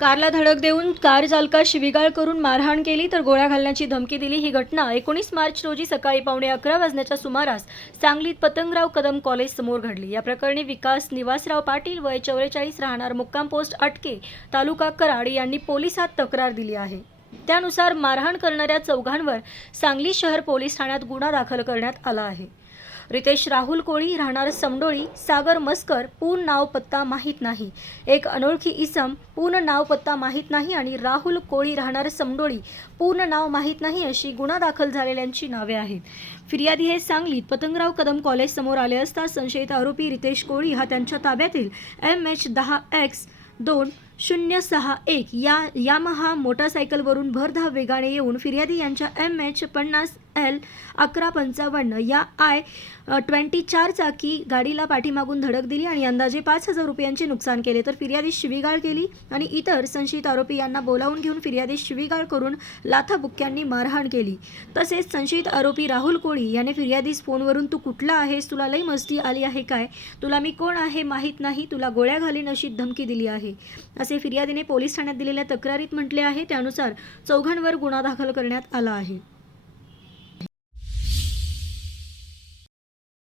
कारला धडक देऊन कार चालकास शिवीगाळ करून मारहाण केली तर गोळ्या घालण्याची धमकी दिली ही घटना एकोणीस मार्च रोजी सकाळी पावणे अकरा वाजण्याच्या सुमारास सांगलीत पतंगराव कदम कॉलेज समोर घडली. या प्रकरणी विकास निवासराव पाटील वय चौवेचाळीस राहणार मुक्काम पोस्ट अटके तालुका कराड यांनी पोलिसात तक्रार दिली आहे. त्यानुसार मारहाण करणाऱ्या चौघांवर सांगली शहर पोलीस ठाण्यात गुन्हा दाखल करण्यात आला आहे. रितेश राहुल कोळी राहणार समडोळी सागर मस्कर पूर्ण नाव पत्ता माहीत नाही. एक अनोळखी इसम पूर्ण नाव पत्ता माहीत नाही आणि राहुल कोळी राहणार समडोळी पूर्ण नाव माहीत नाही अशी गुन्हा दाखल झालेल्यांची नावे आहेत. फिर्यादी हे सांगलीत पतंगराव कदम कॉलेज समोर आले असता संशयित आरोपी रितेश कोळी हा त्यांच्या ताब्यातील एम एच दहा एक्स दोन शून्य सहा एक या यामहा मोटारसायकलवरून भरधाव वेगाने येऊन फिर्यादी यांच्या एम एच पन्नास एल अकरा पंचावन्न या आय ट्वेंटी चार चाकी गाडीला पाठीमागून धडक दिली आणि अंदाजे पाच हजार रुपयांचे नुकसान केले. तर फिर्यादी शिवीगाळ केली आणि इतर संशयित आरोपी यांना बोलावून घेऊन फिर्यादी शिवीगाळ करून लाथाबुक्क्यांनी मारहाण केली. तसेच संशयित आरोपी राहुल कोळी याने फिर्यादीस फोनवरून तू कुठला आहेस? तुला लई मस्ती आली आहे काय? तुला मी कोण आहे माहीत नाही? तुला गोळ्या घालीन अशी धमकी दिली आहे. असे फिर्यादीने पोलीस ठाण्यात दिलेल्या तक्रारीत म्हटले आहे त्यानुसार चौघांवर गुन्हा दाखल करण्यात आला आहे.